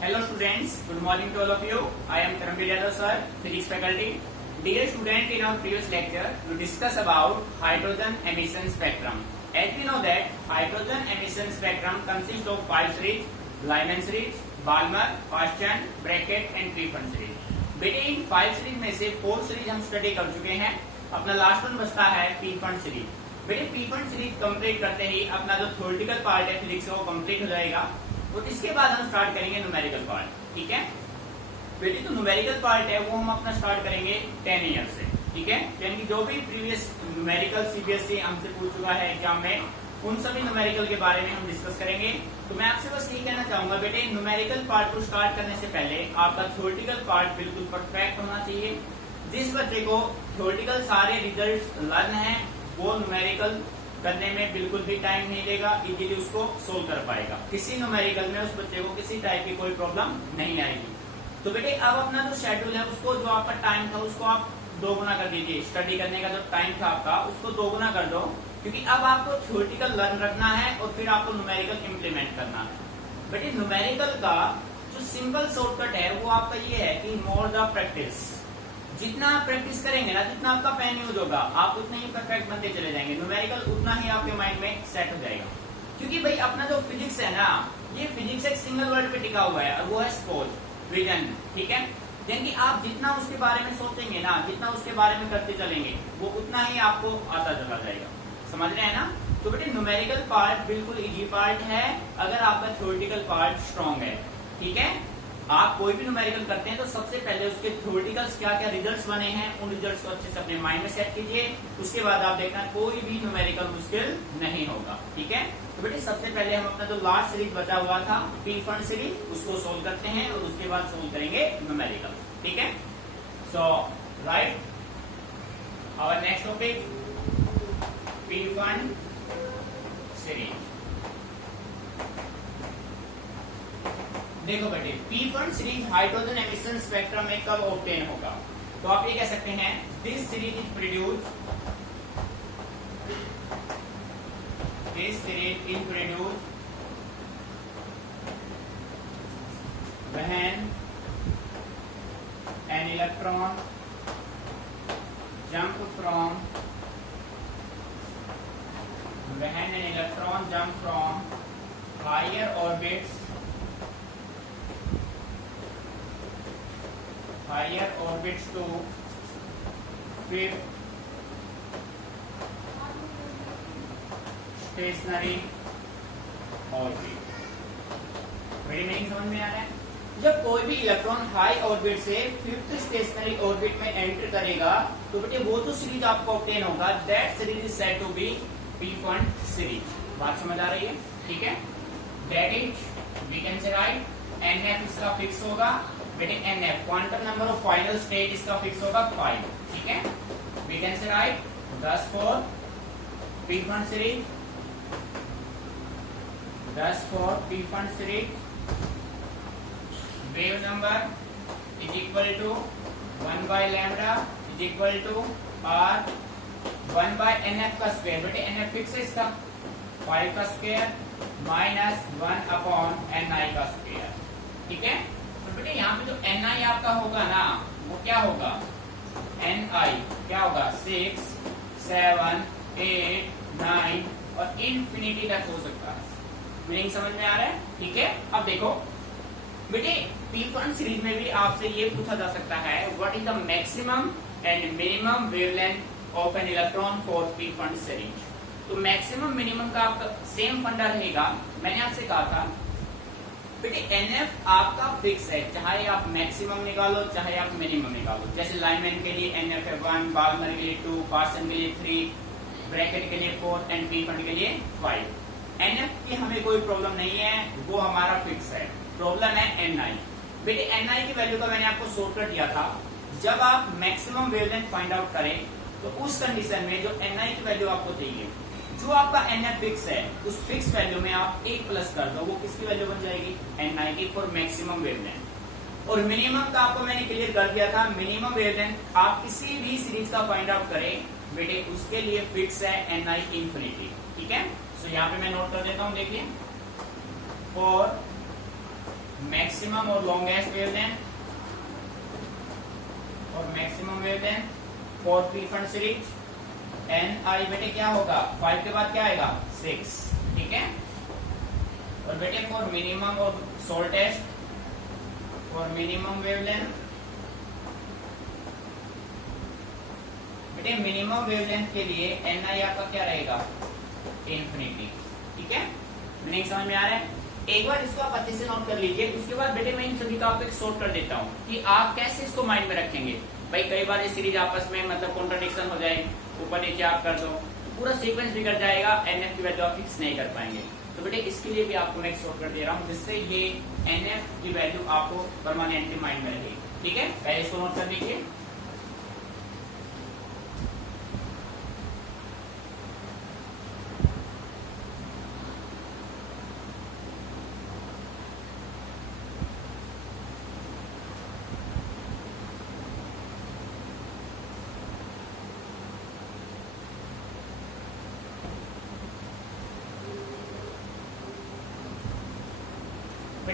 Hello students, good morning to all of you. I am Karambir Yadav sir, physics faculty. Dear student, in our previous lecture, we discussed about hydrogen emission spectrum. As we know that hydrogen emission spectrum consists of 5 series, Lyman series, Balmer, Paschen, Brackett and Pfund series. बेटे इन 5 series में से 4 series हम study कर चुके हैं. अपना last one बचता है Pfund सीरीज. बेटे Pfund सीरीज कंप्लीट करते ही अपना जो थ्योरेटिकल पार्ट है फिजिक्स वो कंप्लीट हो जाएगा और इसके बाद हम स्टार्ट करेंगे न्यूमेरिकल पार्ट. ठीक है बेटे, तो न्यूमेरिकल पार्ट है वो हम अपना स्टार्ट करेंगे 10 ईयर से. ठीक है, यानी कि जो भी प्रीवियस न्यूमेरिकल सीबीएसई हमसे पूछ चुका है एग्जाम में उन सभी न्यूमेरिकल के बारे में हम डिस्कस करेंगे. तो मैं आपसे बस यही कहना चाहूंगा बेटे, न्यूमेरिकल पार्ट को स्टार्ट करने से पहले आपका थ्योरेटिकल पार्ट बिल्कुल परफेक्ट होना चाहिए. जिस बच्चे को थ्योरेटिकल सारे रिजल्ट लर्न है वो न्यूमेरिकल करने में बिल्कुल भी टाइम नहीं लेगा, इजीली उसको सोल्व कर पाएगा. किसी न्यूमेरिकल में उस बच्चे को किसी टाइप की कोई प्रॉब्लम नहीं आएगी. तो बेटे अब अपना जो शेड्यूल है उसको, जो आपका टाइम था उसको आप दोगुना कर दीजिए. स्टडी करने का जो टाइम था आपका उसको दोगुना कर दो, क्योंकि अब आपको थ्योरेटिकल लर्न रखना है और फिर आपको न्यूमेरिकल इंप्लीमेंट करना है. बेटे न्यूमेरिकल का जो सिंपल शॉर्टकट है वो आपका ये है कि मोर द प्रैक्टिस. जितना आप प्रैक्टिस करेंगे ना, जितना आपका पेन यूज होगा, आप उतने ही परफेक्ट बनते चले जाएंगे. न्यूमेरिकल उतना ही आपके माइंड में सेट हो जाएगा. क्योंकि भाई अपना जो फिजिक्स है ना, ये फिजिक्स एक सिंगल वर्ड पे टिका हुआ है और वो है सपोज, विजन. ठीक है, यानी कि आप जितना उसके बारे में सोचेंगे ना, जितना उसके बारे में करते चलेंगे वो उतना ही आपको आता चला जाएगा. समझ रहे हैं ना? तो बेटे न्यूमेरिकल पार्ट बिल्कुल इजी पार्ट है अगर आपका थ्योरेटिकल पार्ट स्ट्रांग है. ठीक है, आप कोई भी न्यूमेरिकल करते हैं तो सबसे पहले उसके थ्योरेटिकल्स क्या क्या रिजल्ट्स बने हैं उन रिजल्ट्स को अच्छे से अपने माइंड में सेट कीजिए. उसके बाद आप देखना कोई भी न्यूमेरिकल मुश्किल नहीं होगा. ठीक है, तो बेटे सबसे पहले हम अपना जो लास्ट सीरीज बचा हुआ था Pfund सीरीज उसको सोल्व करते हैं और उसके बाद सोल्व करेंगे न्यूमेरिकल. ठीक है, so right our next topic Pfund series. देखो बेटे, Pfund series hydrogen emission spectrum में कब ऑब्टेन होगा? तो आप ये कह सकते हैं this series is produced when an electron jump from higher orbits to fifth stationary orbit. मेरी मीनिंग समझ में आ रहा है? जब कोई भी इलेक्ट्रॉन हाई ऑर्बिट से फिफ्थ स्टेशनरी ऑर्बिट में एंटर करेगा तो बेटे वो तो सीरीज आपको ऑब्टेन होगा. That series is said to be Pfund series. बात समझ आ रही है? ठीक है, that is we can say right NF इसका फिक्स होगा. बेटे NF quantum number of final state इसका फिक्स होगा 5. ठीक है, we can say right 10 for Pfund series, 10 for Pfund series. Wave number is equal to 1 by lambda is equal to R 1 by NF का square. बेटे NF fix है इसका 5 का square minus 1 upon NI का square. ठीक है, तो बेटे यहाँ पे जो NI आपका होगा ना वो क्या होगा? NI क्या होगा? 6, 7, 8, 9 और इन्फिनिटी तक हो सकता है. मीनिंग समझ में आ रहा है? ठीक है, अब देखो बेटे Pfund सीरीज में भी आपसे ये पूछा जा सकता है what is the maximum and minimum wavelength of an electron for Pfund series. तो मैक्सिमम मिनिमम का आपका सेम फंडा रहेगा. मैंने आपसे कहा था बेटे NF आपका फिक्स है, चाहे आप मैक्सिमम निकालो चाहे आप मिनिमम निकालो. जैसे लाइमैन के लिए NF है 1, बाल्मर के लिए 2, पार्सन के लिए 3, ब्रैकेट के लिए 4 एंड Pfund के लिए 5. NF की हमें कोई प्रॉब्लम नहीं है, वो हमारा फिक्स है. प्रॉब्लम है NI. बेटे NI की वैल्यू का मैंने आपको शॉर्टकट दिया था. जब आप मैक्सिमम वेवलेंथ फाइंड आउट करें तो उस कंडीशन में जो NI की वैल्यू आपको चाहिए, जो आपका NF फिक्स है उस फिक्स वैल्यू में आप 1 प्लस कर दो, वो किसकी वैल्यू बन जाएगी? NI की फॉर मैक्सिमम वेवलेंथ. और मिनिमम का आपको मैंने क्लियर कर दिया था. मिनिमम वेवलेंथ आप किसी भी सीरीज का फाइंड आउट करें बेटे उसके लिए फिक्स है NI इंफिनिटी. ठीक है, सो यहाँ पे मैं नोट कर देता हूँ. देखिए फॉर मैक्सिमम और लॉन्गेस्ट वेवलेंथ, और maximum wavelength for Pfund series n i बेटे क्या होगा 5 के बाद क्या आएगा 6, ठीक है। और बेटे फॉर मिनिमम और शॉर्टेस्ट, फॉर मिनिमम वेवलेंथ बेटे मिनिमम वेवलेंथ के लिए एन आई आपका क्या रहेगा इंफिनिटी, ठीक है। मीनिंग समझ में आ रहा है। एक बार इसको आप अच्छे से नोट कर लीजिए, उसके बाद बेटे मैं इन सभी का आपको एक शॉर्ट कर देता हूँ कि आप कैसे इसको माइंड में रखेंगे। भाई कई बार ये सीरीज आपस में मतलब कॉन्ट्रडिक्शन हो जाए, ऊपर नीचे आप कर दो तो पूरा सीक्वेंस बिगड़ जाएगा, एनएफ की वैल्यू आप फिक्स नहीं कर पाएंगे। तो बेटे इसके लिए भी आपको मैं एक शॉर्ट कर दे रहा हूँ जिससे ये एनएफ की वैल्यू आपको परमानेंटली माइंड में रहेगी, ठीक है। पहले इसको नोट कर लीजिए।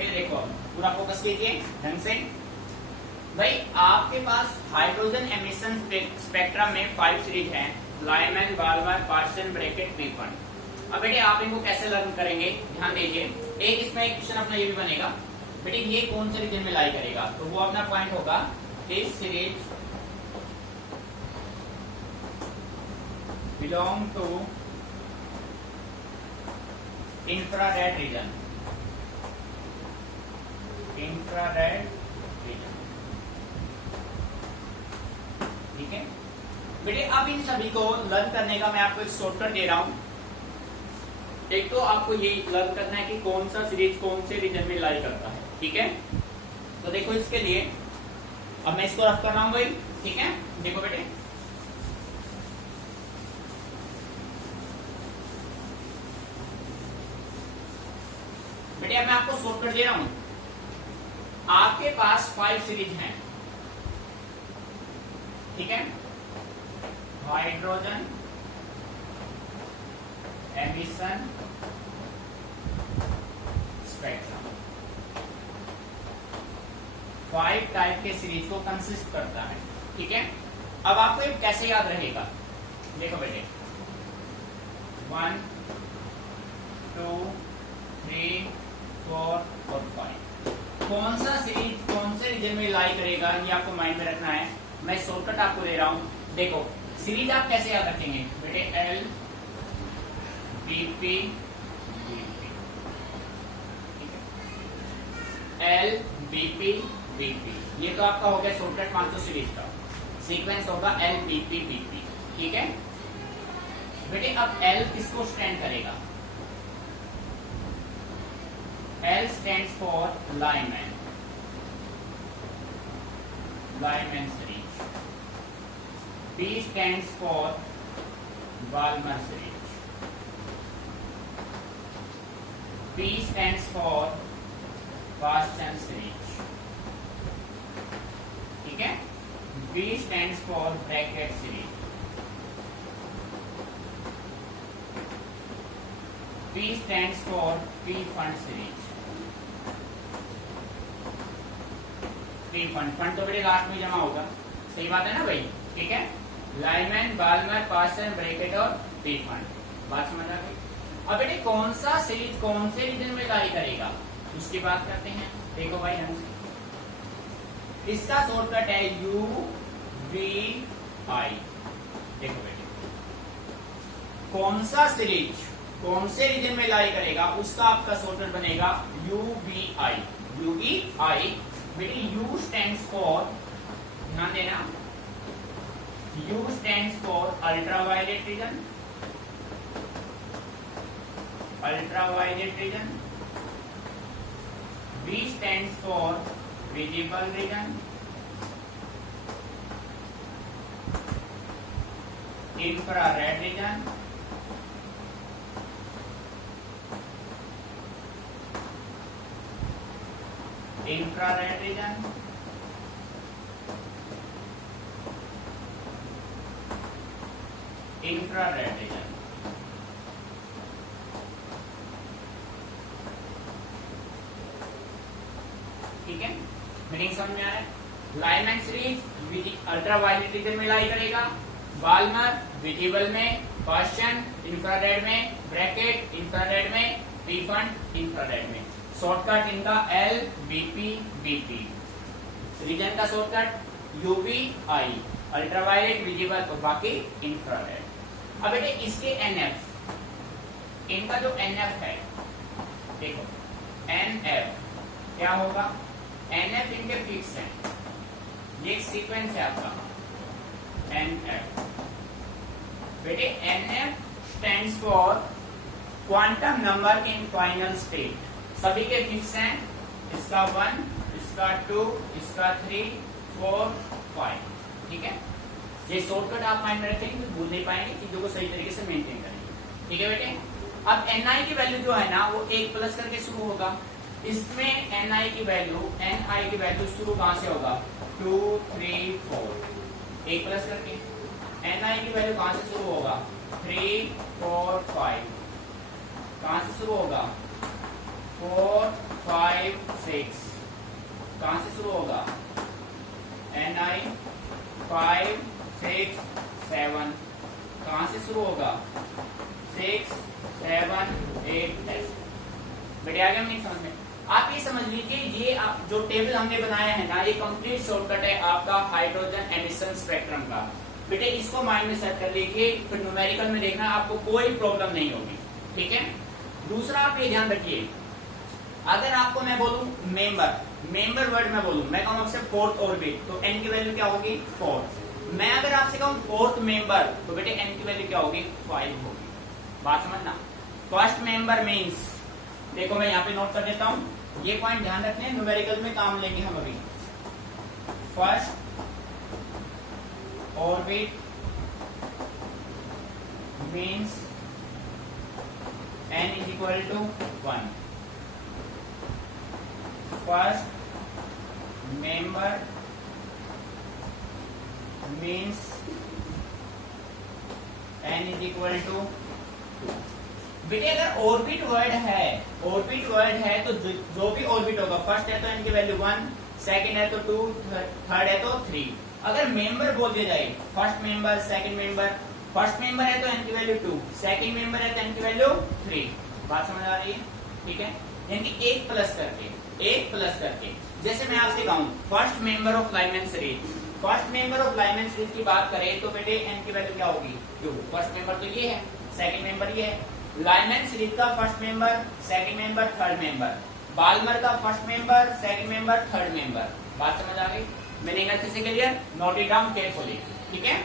देखो पूरा फोकस कीजिए ढंग से। भाई आपके पास हाइड्रोजन एमिशन स्पेक्ट्रम में 5 सीरीज हैं, लाइमैन, बाल्मर, पार्सन, ब्रैकेट, पीफन। अब बेटे आप इनको कैसे लर्न करेंगे ध्यान दीजिए। एक इसमें एक क्वेश्चन अपना ये भी बनेगा बेटे ये कौन से रीजन में लाई करेगा, तो वो अपना पॉइंट होगा this series belong to infrared region, infrared region, ठीक है बेटे। अब इन सभी को लर्न करने का मैं आपको एक शॉर्टकट दे रहा हूं। एक तो आपको ये लर्न करना है कि कौन सा सीरीज कौन से रीजन में लाई करता है, ठीक है। तो देखो इसके लिए अब मैं इसको रफ कर रहा हूं भाई, ठीक है। देखो बेटे बेटे अब मैं आपको शॉर्टकट दे रहा हूं। आपके पास 5 सीरीज हैं, ठीक है। हाइड्रोजन एमिशन स्पेक्ट्रम 5 टाइप के सीरीज को कंसिस्ट करता है, ठीक है। अब आपको ये कैसे याद रहेगा, देखो बेटे 1 2 3 4 और 5 कौन सा सीरीज कौन से रीजन में लाई करेगा ये आपको माइंड में रखना है। मैं शॉर्टकट आपको दे रहा हूं। देखो सीरीज आप कैसे याद रखेंगे बेटे L BP BP, L BP BP, ये तो आपका हो गया शॉर्टकट 500 सीरीज का सीक्वेंस होगा एल बीपी बीपी, ठीक है बेटे। अब एल किसको स्टैंड करेगा, L stands for Lyman, Lyman series. B stands for Balmer series. P stands for Parsons series. ठीक है। B stands for bracket series. P stands for P-fund series. Fund fund तो बेटे लास्ट में जमा होगा, सही बात है ना भाई, ठीक है। लाइमैन, बाल्मर, पार्सन, ब्रैकेट और पी फंड, बात समझ आ गई। अब बेटे कौन सा सीरीज कौन से रीजन में लाई करेगा उसकी बात करते हैं। देखो भाई ढंग से, इसका शॉर्टकट है यू वी आई। देखो बेटे कौन सा सीरीज कौन से रीजन में लाई करेगा उसका आपका शॉर्टकट बनेगा U V I, U V I. बेटे U stands for, ध्यान देना, U stands for ultraviolet region, ultraviolet region. V stands for visible region, infrared region. Infrared region, infrared region, ठीक है, मीनिंग समझ में आ रहा है। लाइमैन सीरीज अल्ट्रावायलेट रीजन में लाई करेगा, बाल्मर विजिबल में, गॉसियन इंफ्रारेड में, ब्रैकेट इंफ्रारेड में, ट्रीफंड इंफ्रारेड में। शॉर्टकट इनका एल बीपी बीपी, रीजन का शॉर्टकट यूवी आई, अल्ट्रावायलेट विजिबल और बाकी इंफ्रारेड। अब बेटे इसके एनएफ, इनका जो एनएफ है देखो, एनएफ क्या होगा, एनएफ इनके फिक्स है, ये एक सीक्वेंस है आपका एनएफ। बेटे NF stands for quantum number in final state, सभी के फिक्स हैं, इसका 1, इसका 2, इसका 3, 4, 5, ठीक है। ये शॉर्टकट आप माइंड में रखेंगे तो भूल नहीं पाएंगे, चीजों को सही तरीके से मेंटेन करेंगे, ठीक है बेटे। अब ni की वैल्यू जो है ना वो 1 प्लस करके शुरू होगा, इसमें ni की वैल्यू शुरू कहां से होगा, 2, 3, 4, 1 प्लस करके। ni की वैल्यू कहां से शुरू होगा, 3, 4, 5, कहां से शुरू होगा, 4, 5, 6, कहां से शुरू होगा, ni 5, 6, 7, कहां से शुरू होगा, 6, 7, 8, ऐसे। बेटे आ गया नहीं समझ में। आप ये समझ लीजिए, ये आप जो टेबल हमने बनाया है ना, ये कंप्लीट शॉर्टकट है आपका हाइड्रोजन एमिशन स्पेक्ट्रम का। बेटे इसको माइंड में सेट कर लीजिए, फिर न्यूमेरिकल में देखना आपको कोई प्रॉब्लम नहीं होगी, ठीक है। दूसरा आप ये ध्यान रखिए, अगर आपको मैं बोलूं मेंबर वर्ड में बोलूं, मैं कहूं आपसे फोर्थ ऑर्बिट, तो एन की वैल्यू क्या होगी, 4। मैं अगर आपसे कहूं फोर्थ मेंबर, तो बेटे एन की वैल्यू क्या होगी, 5 होगी। बात समझना। फर्स्ट मेंबर मींस, देखो मैं यहाँ पे नोट कर देता हूँ, ये पॉइंट ध्यान रखने, न्यूमेरिकल में काम लेंगे हम अभी। First orbit means n is equal to 1. First member means n is equal to 2. बेटे अगर ऑर्बिट वर्ड है तो जो भी ऑर्बिट होगा, फर्स्ट है तो n की वैल्यू 1, सेकंड है तो 2, थर्ड है तो 3। अगर मेंबर बोल दिया जाए, first member, second member, first member है तो n की वैल्यू 2, सेकंड मेंबर है तो n की वैल्यू 3। बात समझ आ रही है, ठीक है। यानी 1 प्लस करके, जैसे मैं आपसे कहूं first member of Lyman series, first member of Lyman series की बात करें तो बेटे n की वैल्यू क्या होगी, 2। फर्स्ट मेंबर तो ये है, सेकंड मेंबर ये है। लाइमैन सीरीज का first member, second member, third member, Balmer का first member, second member, third member. बात समझ आ गई, मैंने अच्छे से clear, note it down carefully, ठीक है।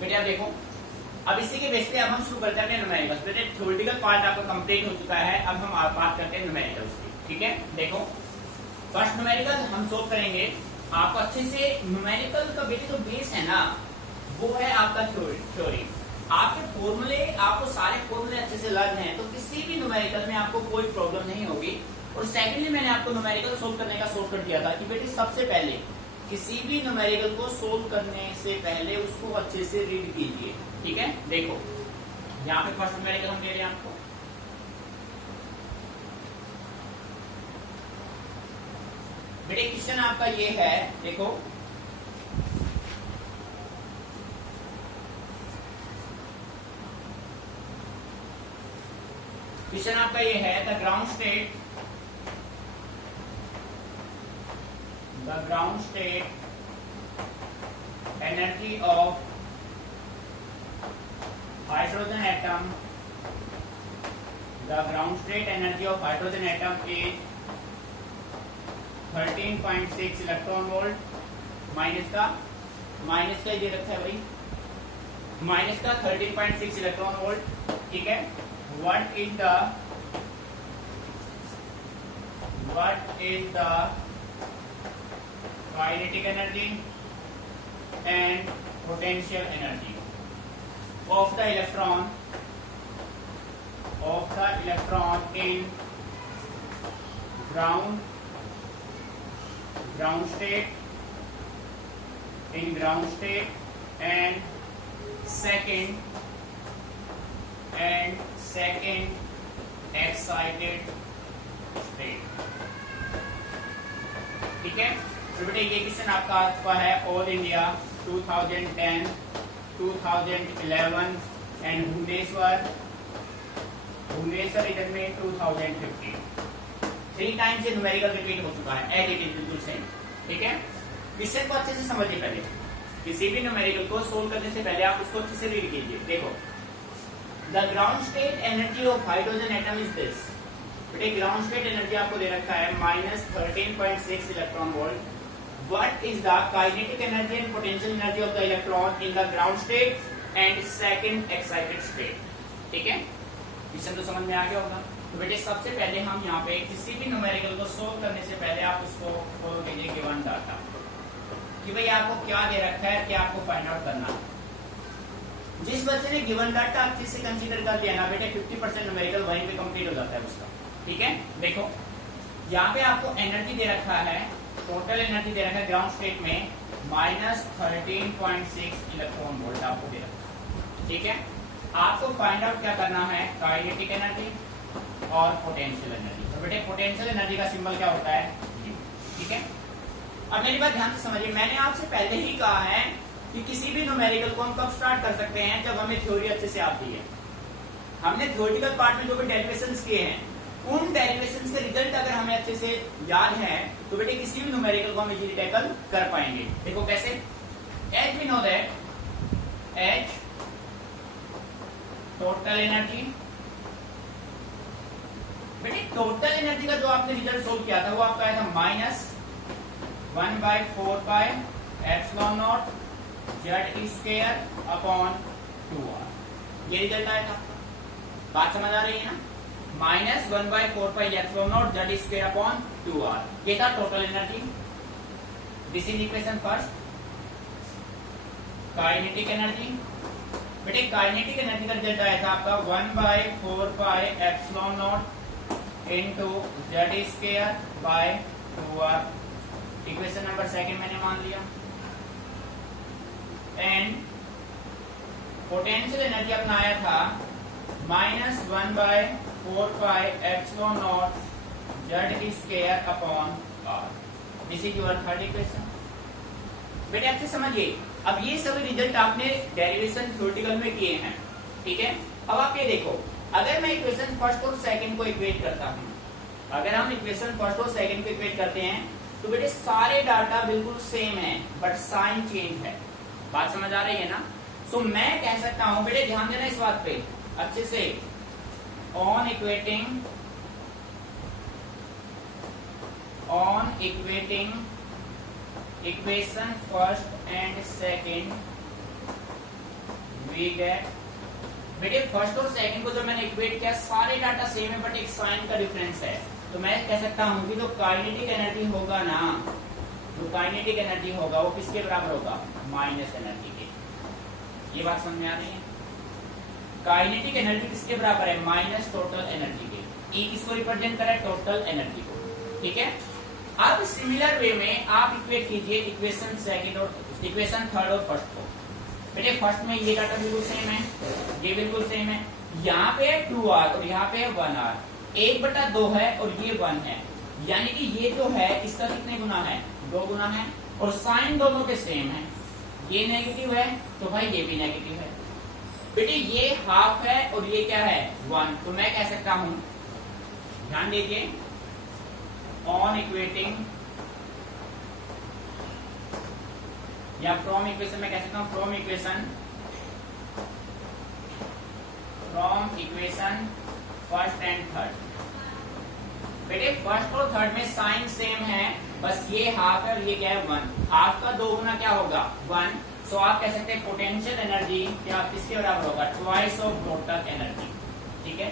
बेटे आप देखो, अब इसी के बेस पे अब हम शुरू करते हैं न्यूमेरिकल्स। बेटे थ्योरेटिकल पार्ट आपका कंप्लीट हो चुका है, अब हम बात करते हैं न्यूमेरिकल्स की, ठीक है। देखो फर्स्ट न्यूमेरिकल हम सोल्व करेंगे, आपको अच्छे से न्यूमेरिकल का बेटे जो बेस है ना वो है आपका थ्योरी। आपके फॉर्मूले, आपको सारे फॉर्मूले अच्छे से लर्न हैं, तो किसी भी न्यूमेरिकल में आपको कोई प्रॉब्लम नहीं होगी। और सेकेंडली मैंने आपको न्यूमेरिकल सोल्व करने का शॉर्टकट दिया था कि बेटे सबसे पहले किसी भी न्यूमेरिकल को सोल्व करने से पहले उसको अच्छे से रीड कीजिए। ठीक है, देखो यहाँ पे फर्स्ट न्यूमेरिकल हम ले रहे हैं आपको, बेटे क्वेश्चन आपका ये है, देखो क्वेश्चन आपका ये है, the ground state energy of hydrogen atom, the ground state energy of hydrogen atom is 13.6 electron volt. Minus का ये रखा है भाई, माइनस का 13.6 इलेक्ट्रॉन वोल्ट। ठीक है, what is the kinetic energy and potential energy of the electron in ground state and second excited state। ठीक है, तो बेटे ये क्वेश्चन आपका है ऑल इंडिया 2010, 2011 एंड भुवनेश्वर इधर में 2015। 3 टाइम से न्यूमेरिकल रिपीट हो चुका है, एज इट इज बिल्कुल सेम। ठीक है, क्वेश्चन को अच्छे से समझिए। पहले किसी भी न्यूमेरिकल को सोल्व करने से पहले आप उसको अच्छे से रीड कीजिए। देखो, the ground state energy of hydrogen atom is this. बेटे ग्राउंड स्टेट एनर्जी आपको दे रखा है -13.6 electron volt. What is the kinetic energy and potential energy of the electron in the ground state and second excited state. ठीक है, question तो समझ में आ गया होगा। तो बेटे सबसे पहले हम यहाँ पे किसी भी न्यूमेरिकल को सोल्व करने से पहले आप उसको फॉलो कीजिए गिवन डाटा, कि भाई आपको क्या दे रखा है, क्या आपको फाइंड आउट करना है। जिस बच्चे ने गिवन डाटा अच्छे से कंसीडर कर लिया ना बेटे, 50% न्यूमेरिकल वहीं पे कंप्लीट हो जाता है उसका। ठीक है, देखो यहाँ पे आपको एनर्जी दे रखा है, टोटल एनर्जी दे रखा है ग्राउंड स्टेट में -13.6 इलेक्ट्रॉन वोल्ट आपको दे रखा है। ठीक है, आपको फाइंड आउट क्या करना है, काइनेटिक एनर्जी और पोटेंशियल एनर्जी। तो बेटे पोटेंशियल एनर्जी का सिंबल क्या होता है, ठीक है। अब मेरी बात ध्यान से समझिए, मैंने आपसे पहले ही कहा है कि किसी भी न्यूमेरिकल को हम कब स्टार्ट कर सकते हैं, जब हमें थ्योरी अच्छे से आती है। हमने थ्योरेटिकल पार्ट में जो भी डेरिवेशंस किए हैं, उन डेरिवेशंस के रिजल्ट अगर हमें अच्छे से याद है तो बेटे किसी भी न्यूमेरिकल को हम इजीली टैकल कर पाएंगे। देखो कैसे, H we know that H total energy. बेटे टोटल एनर्जी का जो आपने रिजल्ट सोल्व किया था वो आपका आया था -1/4 epsilon not Z square upon 2r। ये रिजल्ट आया था, बात समझ आ रही है ना, -1/4 epsilon not Z square upon 2r। ये था total energy. This is equation first. Kinetic energy, बेटे काइनेटिक एनर्जी का रिजल्ट आया था आपका 1/4 epsilon not into Z square by 2r। Equation number second मैंने मान लिया। एंड पोटेंशियल एनर्जी अपना आया था -1/4 epsilon not Z square upon r। This is your third equation. बेटे अच्छे समझिए, अब ये सभी रिजल्ट आपने डेरिवेशन थ्योरेटिकल में किए हैं। ठीक है, अब आप ये देखो, अगर मैं इक्वेशन फर्स्ट और सेकंड को इक्वेट करता हूं, अगर हम इक्वेशन फर्स्ट और सेकंड को इक्वेट करते हैं तो बेटे सारे डाटा बिल्कुल सेम है, बट साइन चेंज है। बात समझ आ रही है ना। सो मैं कह सकता हूं, बेटे ध्यान देना इस बात पे अच्छे से, on equating equation first and second we get. बेटे फर्स्ट और सेकंड को जो मैंने इक्वेट किया, सारे डाटा सेम है बट एक साइन का डिफरेंस है। तो मैं कह सकता हूं कि जो काइनेटिक एनर्जी होगा ना, जो काइनेटिक एनर्जी होगा वो किसके बराबर होगा, माइनस एनर्जी के। ये बात समझ में आ रही है। काइनेटिक एनर्जी किसके बराबर है, माइनस टोटल एनर्जी के। ई किसको रिप्रेजेंट कर रहा है, टोटल एनर्जी को। ठीक है, अब सिमिलर वे में आप इक्वेट कीजिए इक्वेशन सेकंड और इक्वेशन थर्ड और फर्स्ट को। बेटे फर्स्ट में ये डाटा बिल्कुल सेम है, ये बिल्कुल सेम है, यहाँ पे है 2r और यहाँ पे है 1r, 1/2 है और ये 1 है, यानी कि ये जो है इसका कितने गुना है, 2 गुना है, और साइन दोनों के सेम है, ये नेगेटिव है तो भाई ये भी नेगेटिव है। बेटे ये हाफ है और ये क्या है 1, तो मैं कह सकता हूं, ध्यान दीजिए, ऑन इक्वेटिंग या फ्रॉम इक्वेशन में कह सकता हूं, from equation first and third. बेटे फर्स्ट और थर्ड में साइन सेम है, बस ये हाफ है और ये क्या है 1, हाफ का 2 गुना क्या होगा 1, सो आप कह सकते हैं पोटेंशियल एनर्जी क्या किसके बराबर होगा, ट्वाइस ऑफ टोटल एनर्जी। ठीक है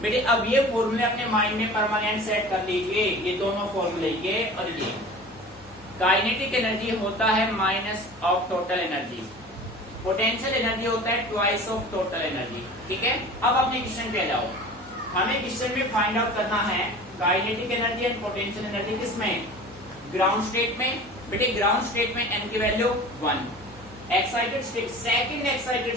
बेटे, अब ये फॉर्मूले अपने माइंड में परमानेंट सेट कर लीजिए, ये दोनों फॉर्मूले, ये और ये। काइनेटिक एनर्जी होता है minus of total energy, potential energy होता है ट्वाइस ऑफ टोटल एनर्जी। ठीक है, अब अपने क्वेश्चन पे जाओ, हमें क्वेश्चन में फाइंड आउट करना है kinetic energy and potential energy किसमें, ग्राउंड स्टेट में। बेटे ग्राउंड स्टेट में एन की value 1, excited state, second excited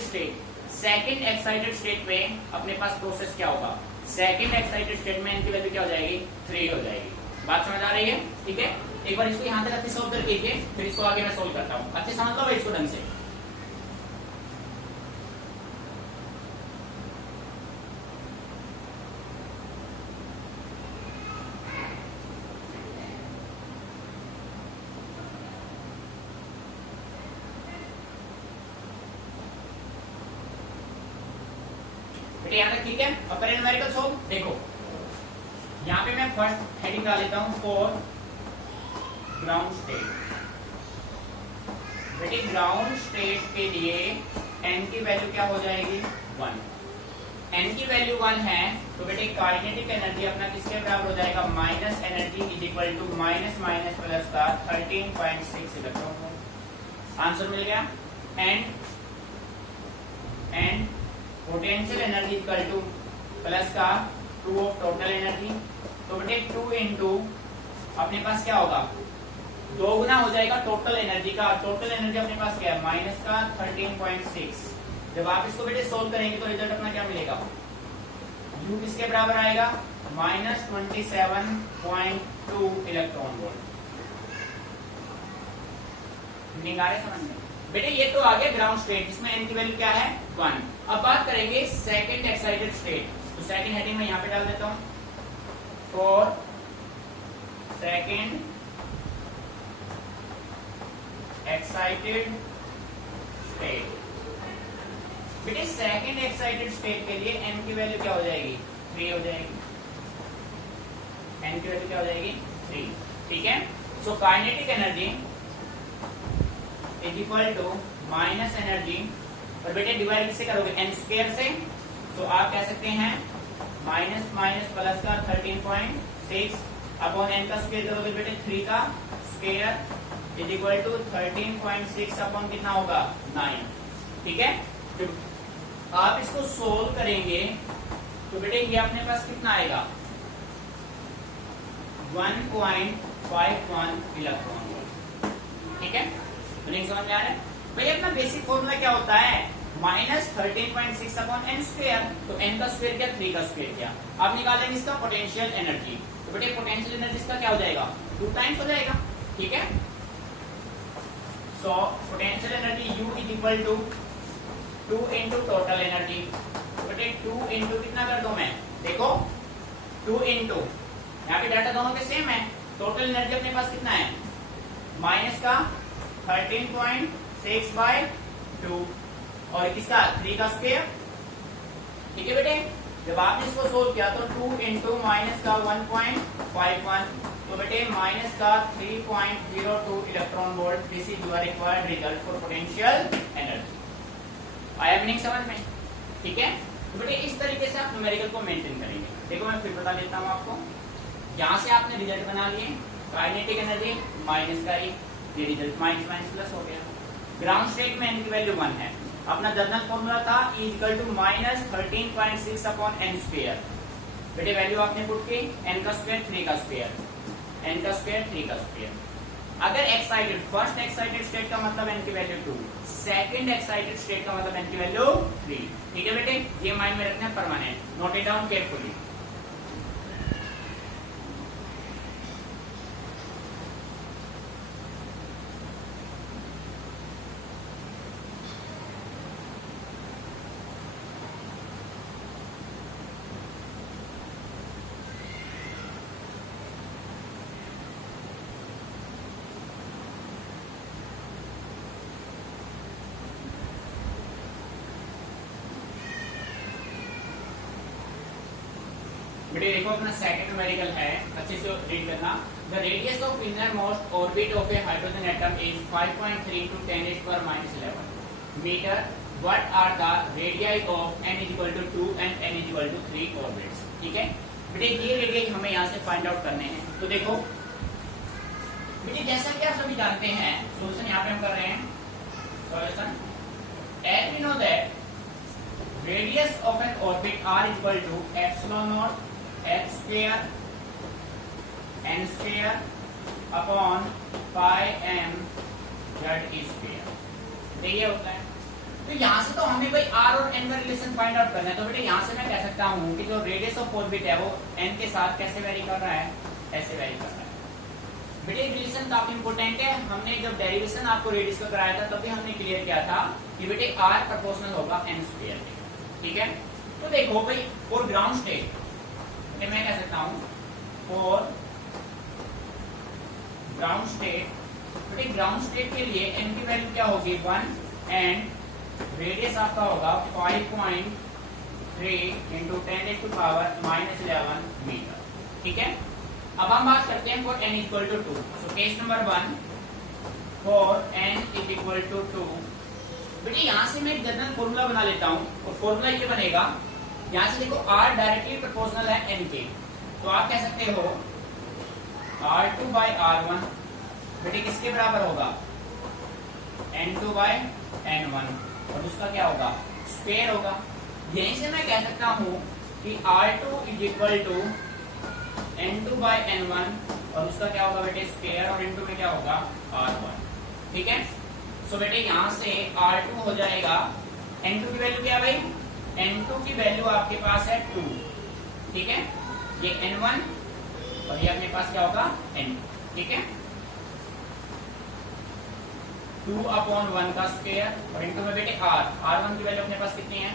state में अपने पास प्रोसेस क्या होगा, सेकंड एक्साइटेड स्टेट में एन की वैल्यू क्या हो जाएगी 3 हो जाएगी। बात समझ आ रही है? ठीक है, एक बार इसको यहां तक अच्छे सोल्व कर कीजिए, फिर इसको आगे मैं सोल्व करता हूं, अच्छे समझ लो भाई इसको ढंग से। यहाँ तक ठीक है। अब करें न्यूमेरिकल सोल्व। देखो यहाँ पे मैं फर्स्ट हेडिंग डाल लेता हूं फॉर ग्राउंड स्टेट। बेटे ग्राउंड स्टेट के लिए एन की वैल्यू क्या हो जाएगी 1, एन की वैल्यू 1 है तो बेटे काइनेटिक एनर्जी अपना किसके बराबर हो जाएगा, minus energy is equal to minus minus plus का 13.6 इलेक्ट्रॉन वोल्ट। आंसर मिल गया। And potential energy equal to plus का 2 ऑफ टोटल एनर्जी, तो बेटे 2 इंटू अपने पास क्या होगा 2 गुना हो जाएगा टोटल एनर्जी का, टोटल एनर्जी अपने पास क्या है माइनस का 13.6। जब आप इसको बेटे सोल्व करेंगे तो रिजल्ट अपना क्या मिलेगा, U किसके बराबर आएगा माइनस 27.2 इलेक्ट्रॉन वोल्ट। मीनिंग आ रहा है समझ में? बेटे ये तो आ गया ग्राउंड स्टेट जिसमें एन की वैल्यू क्या है 1। अब बात करेंगे सेकंड एक्साइटेड स्टेट, तो सेकंड हेडिंग में यहां पे डाल देता हूं फॉर सेकंड एक्साइटेड स्टेट। बेटे सेकंड एक्साइटेड स्टेट के लिए एन की वैल्यू क्या हो जाएगी 3 हो जाएगी, एन की वैल्यू क्या हो जाएगी 3। ठीक है, so kinetic energy is equal to minus energy, और बेटे डिवाइड किससे करोगे एन स्क्वायर से, तो आप कह सकते हैं माइनस माइनस प्लस का 13.6 अपॉन एन का स्क्वायर करोगे बेटे 3 का square is equal to 13.6 upon कितना होगा 9। ठीक है, तो आप इसको सोल्व करेंगे तो बेटे ये अपने पास कितना आएगा 1.51 इलेक्ट्रॉन वोल्ट। ठीक है, नहीं समझ में आ रहा है भाई? अपना बेसिक फॉर्मूला क्या होता है माइनस 13.6 अपॉन एन स्क्वायर, तो एन का स्क्वायर क्या 3 का स्क्वायर क्या, आप निकालेंगे इसका पोटेंशियल एनर्जी, तो बेटे पोटेंशियल एनर्जी इसका क्या हो जाएगा 2 टाइम्स हो जाएगा। ठीक है, so potential energy U is equal to 2 into total energy, तो बेटे 2 इंटू कितना कर दो मैं, देखो 2 इंटू यहाँ पे डाटा दोनों के सेम है, टोटल एनर्जी अपने पास कितना है माइनस का 13.6 बाय 2 और किसका 3 का स्क्वायर। ठीक है बेटे, जब आपने इसको सोल्व किया तो 2 इंटू माइनस का 1.51, तो बेटे माइनस का 3.02 electron volt. This is your required result for potential energy. आया मीनिंग समझ में? ठीक है, तो बेटे इस तरीके से आप न्यूमेरिकल को मेंटेन करेंगे। देखो मैं फिर बता देता हूँ आपको, यहाँ से आपने रिजल्ट बना लिए, काइनेटिक एनर्जी माइनस का 1, ये रिजल्ट माइनस माइनस प्लस हो गया। ग्राउंड स्टेट में एन की वैल्यू 1 है, अपना जनरल फॉर्मूला था E equal to minus 13.6 upon N square. बेटे वैल्यू आपने पुट की, एन का स्क्वायर 3 का स्क्वायर, n का स्क्वायर 3 का स्क्वायर। अगर एक्साइटेड फर्स्ट एक्साइटेड स्टेट का मतलब n की वैल्यू 2, सेकंड एक्साइटेड स्टेट का मतलब n की वैल्यू 3। ठीक है बेटे, ये माइंड में रखना है permanent, note it down carefully. बेटे देखो अपना सेकंड न्यूमेरिकल है, अच्छे से रीड करना। The radius of inner most orbit of a hydrogen atom is 5.3 × 10⁻⁻11 metre. What are the radii of n = 2 and n = 3 orbits. ठीक है बेटे, ये रेडियाई हमें यहाँ से फाइंड आउट करने हैं। तो देखो बेटे, जैसा कि आप सभी जानते हैं, सॉल्यूशन यहाँ पे हम कर रहे हैं। Solution as we know that radius of an orbit r equal to epsilon naught h square n square upon pi m z square। ये होता है। तो यहाँ से तो हमें भाई r और n का रिलेशन फाइंड आउट करना है। तो बेटे यहाँ से मैं कह सकता हूँ कि जो रेडियस ऑफ ऑर्बिट है वो n के साथ कैसे वेरी कर रहा है, ऐसे वेरी कर रहा है। बेटे रिलेशन काफी इंपॉर्टेंट है। हमने जब डेरिवेशन आपको रेडियस का कराया था तभी हमने क्लियर किया था कि बेटे r प्रोपोर्शनल होगा n स्क्वायर के। ठीक है, तो देखो भाई फॉर ग्राउंड स्टेट मैं कह सकता हूं फॉर ग्राउंड स्टेट, बेटे ग्राउंड स्टेट के लिए n की वैल्यू क्या होगी 1 एंड रेडियस आपका होगा 5.3 × 10⁻⁻11 मीटर। ठीक है, अब हम बात करते हैं for n = 2। So case number 1 for n = 2। बेटे यहाँ से मैं एक जनरल फॉर्मूला बना लेता हूँ और फॉर्मूला ये बनेगा, यहाँ से देखो r डायरेक्टली प्रोपोर्शनल है n के, तो आप कह सकते हो r2/r1 बेटे किसके बराबर होगा n2/n1 और उसका क्या होगा स्क्वायर होगा। यहीं से मैं कह सकता हूँ कि r2 = n2/n1 और उसका क्या होगा बेटे स्क्वायर और n2 में क्या होगा r1। ठीक है, सो बेटे यहाँ से R2 हो जाएगा, N2 की वैल्यू क्या है भाई, N2 की वैल्यू आपके पास है 2। ठीक है, ये N1 और ये अपने पास क्या होगा N। ठीक है, 2/1 का स्क्वायर और इनटू में बेटे R1 की वैल्यू अपने पास कितनी है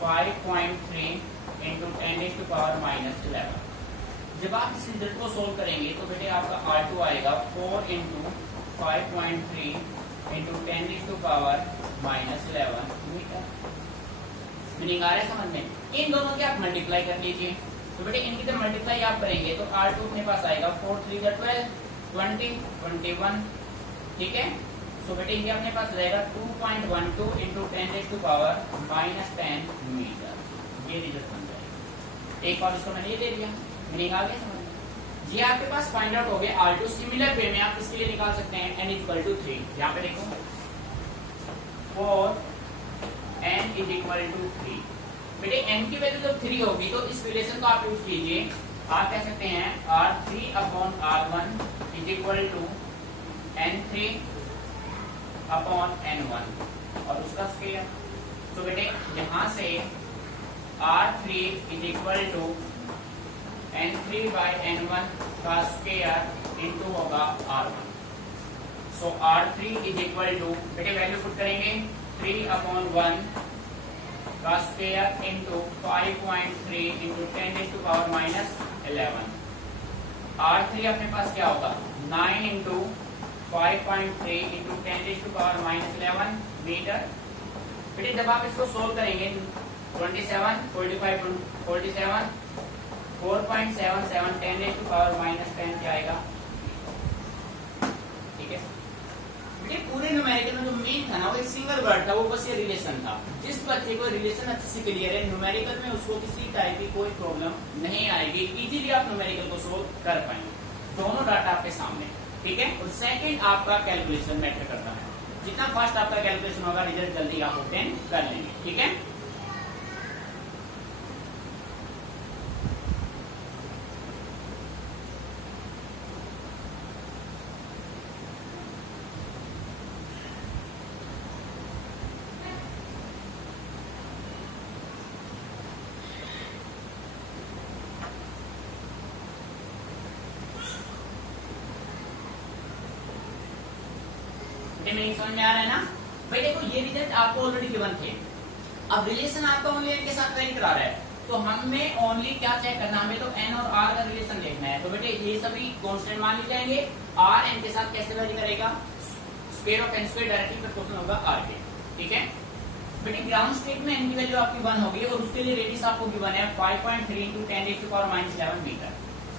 5.3 × 10⁻⁻11। जब आप इस रिजल्ट को सोल्व करेंगे तो बेटे आपका R2 आएगा 4 × 5.3 × 10⁻⁻11 मीटर। मीनिंग आ रहा है समझ में? इन दोनों के आप मल्टीप्लाई कर लीजिए। तो बेटे इनकी जब मल्टीप्लाई आप करेंगे तो R2 अपने पास आएगा 4 3 12 20 21। ठीक है, सो बेटे ये अपने पास रहेगा 2.12 × 10⁻⁻10 मीटर। ये रिजल्ट बन जाएगा। एक और इसको मैंने ये दे दिया। मीनिंग आ गया समझ में? ये आपके पास फाइंड आउट हो गया R2। सिमिलर वे में आप इसके लिए निकाल सकते हैं n = 3। यहाँ पे देखो for n = 3। बेटे n की वैल्यू जब 3 होगी तो इस रिलेशन को आप यूज कीजिए। आप कह सकते हैं R3/R1 = n3/n1 और उसका स्क्वायर। तो बेटे यहाँ से R3 = n3/n1 का स्क्वायर इंटू होगा R1। सो R3 = बेटे वैल्यू पुट करेंगे 3/1 का स्क्वायर इंटू 5.3 × 10⁻⁻11। R3 अपने पास क्या होगा 9 × 5.3 × 10⁻⁻11 मीटर। बेटे जब आप इसको सोल्व करेंगे 27 45 47 4.77 10⁻⁻10 क्या आएगा। ठीक है, बेटे पूरे न्यूमेरिकल में जो मेन था ना वो एक सिंगल वर्ड था, वो बस ये रिलेशन था। जिस बच्चे को रिलेशन अच्छे से क्लियर है न्यूमेरिकल में उसको किसी टाइप की कोई प्रॉब्लम नहीं आएगी, इजीली आप न्यूमेरिकल को सोल्व कर पाएंगे। दोनों डाटा आपके सामने। ठीक है, और सेकंड आपका कैलकुलेशन मैटर करता है। जितना फास्ट आपका कैलकुलेशन होगा रिजल्ट जल्दी आप ऑब्टेन कर लेंगे। ठीक है, मीनिंग समझ में आ रहा है ना भाई। देखो ये रिजल्ट आपको ऑलरेडी गिवन थे, अब रिलेशन आपका ओनली एन के साथ वेरी करा रहा है, तो हमें ओनली क्या चेक करना, हमें तो एन और आर का रिलेशन देखना है। तो बेटे ये सभी कांस्टेंट मान ली जाएंगे, आर एन के साथ कैसे वेरी करेगा, square of N square directly proportional होगा आर के, ठीक है बेटे। ग्राउंड स्टेट में एन की वैल्यू आपकी 1 होगी और उसके लिए रेडियस आपको गिवन है 5.3 × 10⁻⁻11 मीटर,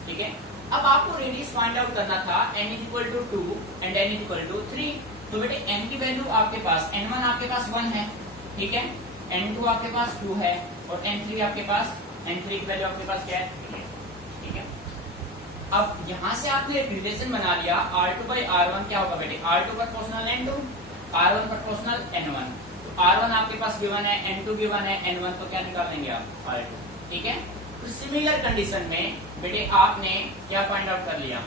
ठीक है। अब आपको रेडियस फाइंड आउट करना था n = 2 एंड n = 3। तो बेटे n की वैल्यू आपके पास n1 आपके पास 1 है, ठीक है, n2 आपके पास 2 है और n3 आपके पास, n3 की वैल्यू आपके पास क्या है, 3 है, ठीक है। अब यहां से आपने एक रिलेशन बना लिया R2/R1 क्या होगा बेटे, R2 proportional n2, R1 proportional n1। तो R1 आपके पास गिवन है, n2 गिवन है, n1 तो क्या निकाल लेंगे आप, R2, ठीक है। तो सिमिलर कंडीशन में बेटे आपने क्या फाइंड आउट कर लिया,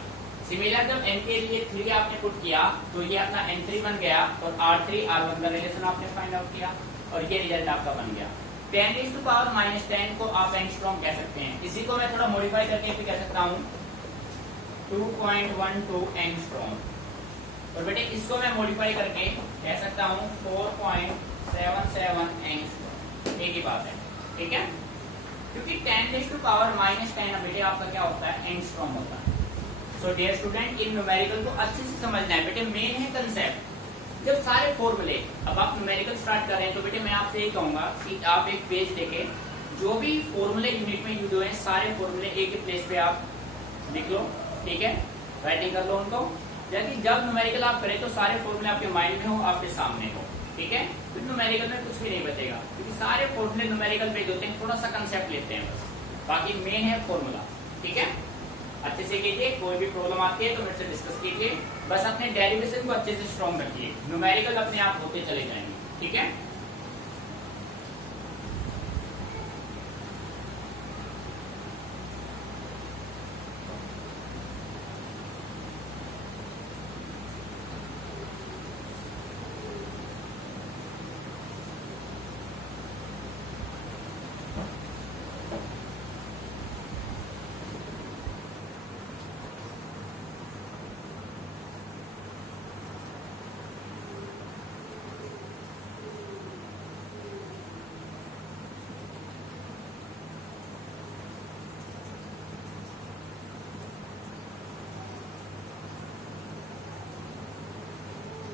सिमिलर जब n के लिए 3 आपने पुट किया तो ये अपना n3 बन गया और R3 R1 का रिलेशन आपने फाइंड आउट किया और ये रिजल्ट आपका बन गया। 10⁻⁻10 को आप एंगस्ट्रॉम कह सकते हैं। इसी को मैं थोड़ा मॉडिफाई करके भी कह सकता हूँ 2.12 एंगस्ट्रॉम। और बेटे इसको मैं मॉडिफाई करके कह सकता हूँ 4.77 एंगस्ट्रॉम, एक ही बात है, ठीक है। क्योंकि 10⁻⁻10 बेटे आपका क्या होता है, एंगस्ट्रॉम होता है। सो डियर स्टूडेंट, इन न्यूमेरिकल को अच्छे से समझना है बेटे। मेन है कंसेप्ट, जब सारे फॉर्मूले, अब आप न्यूमेरिकल स्टार्ट कर रहे हैं तो बेटे मैं आपसे ये कहूंगा कि आप एक पेज लेके जो भी फॉर्मूले यूनिट में यूज हुए सारे फॉर्मूले एक ही प्लेस पे आप लिख लो, ठीक है, राइटिंग कर लो उनको, ताकि जब न्यूमेरिकल आप करें तो सारे फॉर्मूले आपके माइंड में हो, आपके सामने हो, ठीक है। तो न्यूमेरिकल में कुछ भी नहीं बचेगा क्योंकि सारे फॉर्मूले न्यूमेरिकल पेज होते हैं, थोड़ा सा कंसेप्ट लेते हैं बस, बाकी मेन है फॉर्मूला, ठीक है। अच्छे से कीजिए, कोई भी प्रॉब्लम आती है तो मेरे से डिस्कस कीजिए, बस अपने डेरिवेशन को अच्छे से स्ट्रॉन्ग रखिए, न्यूमेरिकल अपने आप होते चले जाएंगे, ठीक है।